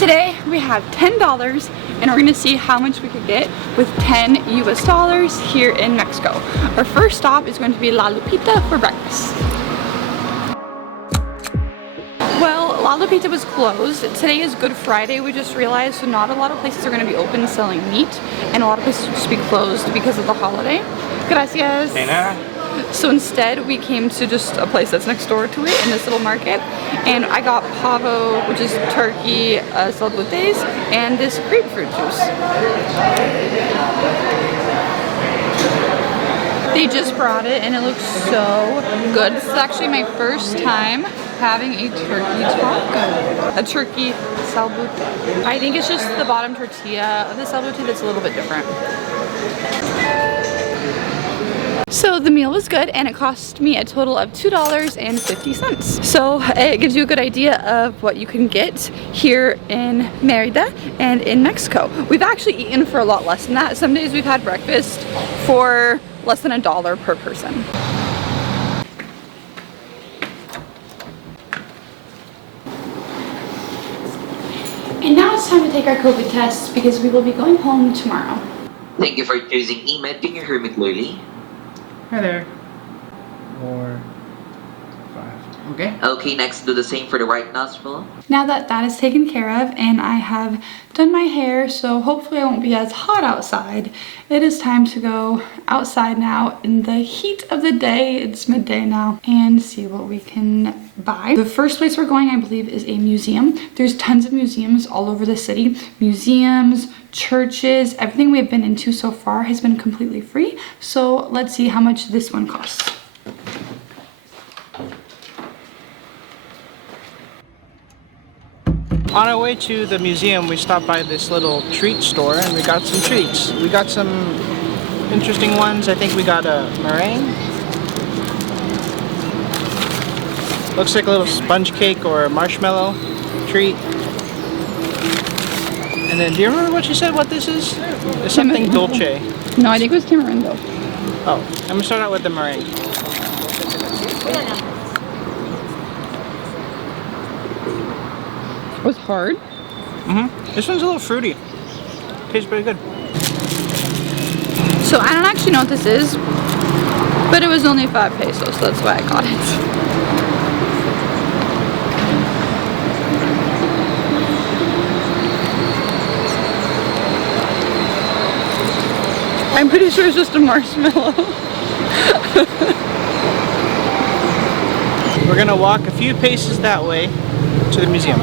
Today we have $10 and we're gonna see how much we could get with 10 US dollars here in Mexico. Our first stop is going to be La Lupita for breakfast. Well, La Lupita was closed. Today is Good Friday, we just realized, so not a lot of places are gonna be open selling meat and a lot of places will just be closed because of the holiday. Gracias. So instead we came to just a place that's next door to it in this little market, and I got Pavo, which is turkey, salbutes, and this grapefruit juice. They just brought it and it looks so good. This is actually my first time having a turkey taco, a turkey salbute. I think it's just the bottom tortilla of the salbute that's a little bit different. So the meal was good and it cost me a total of $2.50. So it gives you a good idea of what you can get here in Merida and in Mexico. We've actually eaten for a lot less than that. Some days we've had breakfast for less than $1 per person. And now it's time to take our COVID tests because we will be going home tomorrow. Thank you for choosing EMED. Can you hear me clearly? Hi there. 4, 5. Okay. Okay, next do the same for the right nostril. Now that that is taken care of and I have done my hair, so hopefully I won't be as hot outside, it is time to go outside now in the heat of the day, it's midday now, and see what we can buy. The first place we're going, I believe, is a museum. There's tons of museums all over the city. Museums, churches, everything we've been into so far has been completely free. So let's see how much this one costs. On our way to the museum, we stopped by this little treat store and we got some treats. We got some interesting ones. I think we got a meringue. Looks like a little sponge cake or a marshmallow treat. And then, do you remember what you said what this is? It's something dolce. No, I think it was tamarindo. Oh, I'm gonna start out with the meringue. It was hard. This one's a little fruity. Tastes pretty good. So I don't actually know what this is, but it was only 5 pesos, so that's why I got it. I'm pretty sure it's just a marshmallow. We're gonna walk a few paces that way to the museum.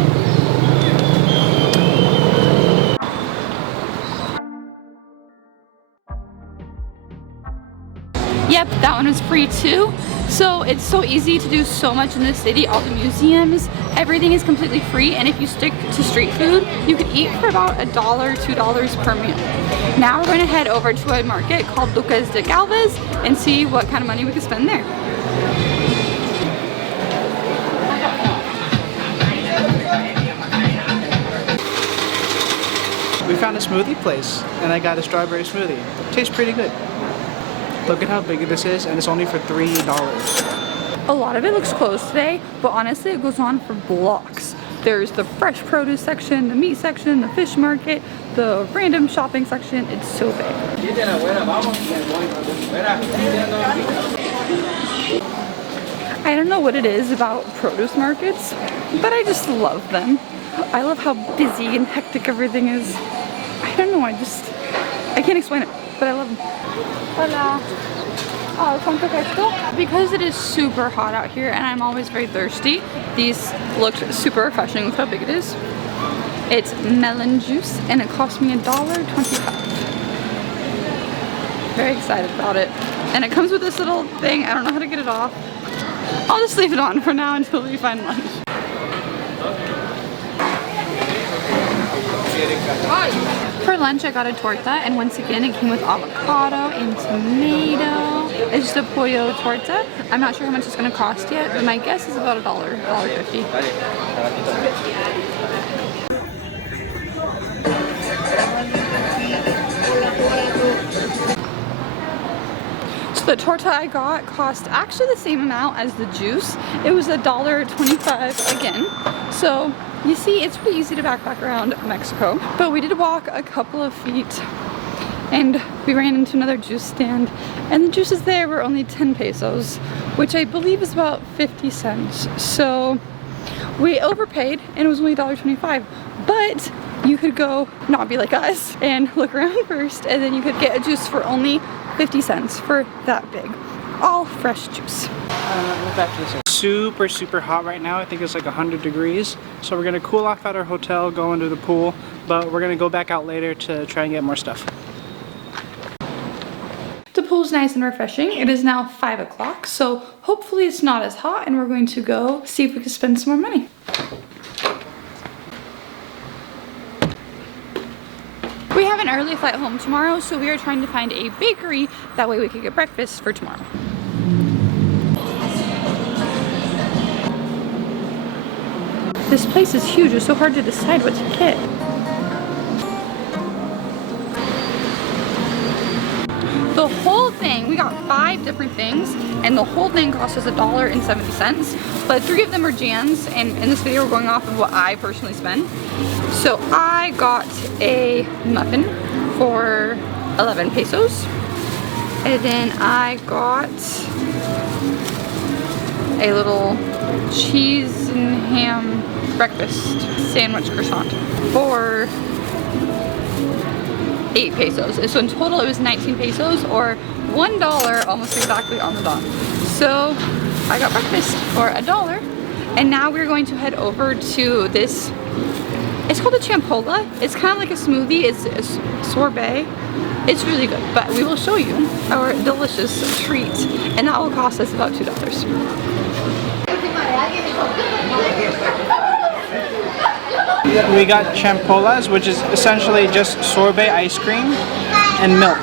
Yep, that one was free too. So it's so easy to do so much in this city. All the museums, everything is completely free, and if you stick to street food, you could eat for about $1, $2 per meal. Now we're going to head over to a market called Lucas de Galvez and see what kind of money we can spend there. We found a smoothie place and I got a strawberry smoothie. Tastes pretty good. Look at how big this is, and it's only for $3. A lot of it looks closed today, but honestly it goes on for blocks. There's the fresh produce section, the meat section, the fish market, the random shopping section. It's so big. I don't know what it is about produce markets, but I just love them. I love how busy and hectic everything is. I don't know, I can't explain it, but I love them. Hola. Oh, ¿cuánto cuesta? Because it is super hot out here and I'm always very thirsty, these looked super refreshing with how big it is. It's melon juice and it cost me $1.25. Very excited about it. And it comes with this little thing, I don't know how to get it off. I'll just leave it on for now until we find lunch. For lunch I got a torta, and once again it came with avocado and tomato. It's just a pollo torta. I'm not sure how much it's going to cost yet, but my guess is about $1.50. So the torta I got cost actually the same amount as the juice. It was $1.25 again. So You see, it's pretty easy to backpack around Mexico, but we did walk a couple of feet and we ran into another juice stand, and the juices there were only 10 pesos, which I believe is about 50 cents. So we overpaid and it was only $1.25, but you could go not be like us and look around first, and then you could get a juice for only 50 cents for that big, all fresh juice. Super hot right now. I think it's like 100 degrees. So we're gonna cool off at our hotel, go into the pool, but we're gonna go back out later to try and get more stuff. The pool's nice and refreshing. It is now 5 o'clock, so hopefully it's not as hot, and we're going to go see if we can spend some more money. We have an early flight home tomorrow, so we are trying to find a bakery. That way we could get breakfast for tomorrow. This place is huge. It's so hard to decide what to get. The whole thing, we got 5 different things, and the whole thing cost us $1.70, but 3 of them are Jan's, and in this video we're going off of what I personally spend. So I got a muffin for 11 pesos, and then I got a little cheese and ham breakfast sandwich croissant for 8 pesos. So in total it was 19 pesos, or $1 almost exactly on the dot. So I got breakfast for $1, and now we're going to head over to this, it's called a champola. It's kind of like a smoothie. It's a sorbet. It's really good, but we will show you our delicious treat, and that will cost us about $2. We got champolas, which is essentially just sorbet ice cream and milk.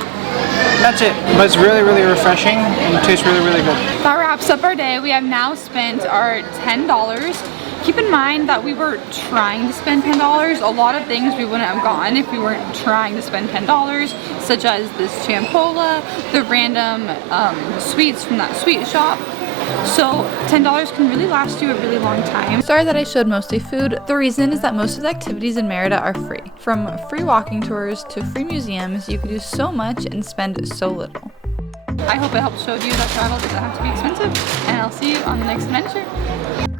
That's it, but it's really refreshing and it tastes really good. That wraps up our day. We have now spent our $10. Keep in mind that we were trying to spend $10. A lot of things we wouldn't have gotten if we weren't trying to spend $10, such as this champola, the random sweets from that sweet shop. So $10 can really last you a really long time. Sorry that I showed mostly food. The reason is that most of the activities in Merida are free. From free walking tours to free museums, you can do so much and spend so little. I hope it helped show you that travel doesn't have to be expensive, and I'll see you on the next adventure.